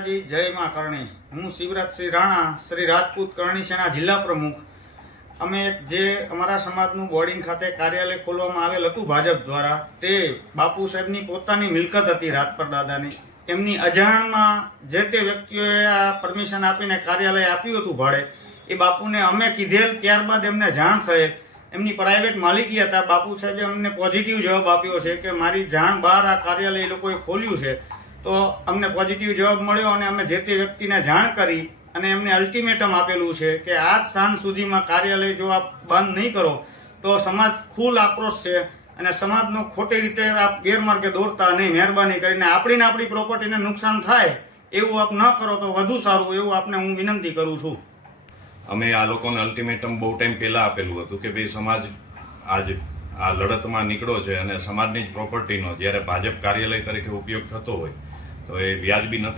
માતાજી, જય માં કરણી। હું શિવરાજસિંહ રાણા, શ્રી રાજપૂત કરણી સેના જિલ્લા પ્રમુખ। અમે જે અમારા સમાજનું બોર્ડિંગ ખાતે કાર્યાલય ખોલવામાં આવેલ હતું ભાજપ દ્વારા, તે બાપુ સાહેબની પોતાની મિલકત હતી રાજપર દાદાની। એમની અજાણમાં જે તે વ્યક્તિઓએ આ પરમિશન આપીને કાર્યાલય આપ્યું હતું ભાડે, એ બાપુને અમે કીધેલ, ત્યારબાદ એમને જાણ થયેલ। એમની પ્રાઇવેટ માલિકી હતા। બાપુ સાહેબે અમને પોઝિટિવ જવાબ આપ્યો છે કે મારી જાણ બહાર આ કાર્યાલય એ લોકોએ ખોલ્યું છે, તો અમને પોઝિટિવ જવાબ મળ્યો અને અમે જે તે વ્યક્તિને જાણ કરી અને એમને અલ્ટિમેટમ આપેલું છે કે આજ સાંજ સુધીમાં કાર્યાલય જો આપ બંધ નહીં કરો તો સમાજ ફૂલ આક્રોશ છે અને સમાજનો ખોટી રીતે આપ ગેરમાર્ગે દોરતા નહીં। મહેરબાની કરીને આપણી પ્રોપર્ટીને નુકસાન થાય એવું આપ ન કરો તો વધુ સારું, એવું આપને હું વિનંતી કરું છું। અમે આ લોકોને અલ્ટિમેટમ બહુ ટાઈમ પહેલા આપેલું હતું કે ભાઈ સમાજ આજ આ લડતમાં નીકળ્યો છે અને સમાજની જ પ્રોપર્ટીનો જ્યારે ભાજપ કાર્યાલય તરીકે ઉપયોગ થતો હોય તો એ વ્યાજબી નથી।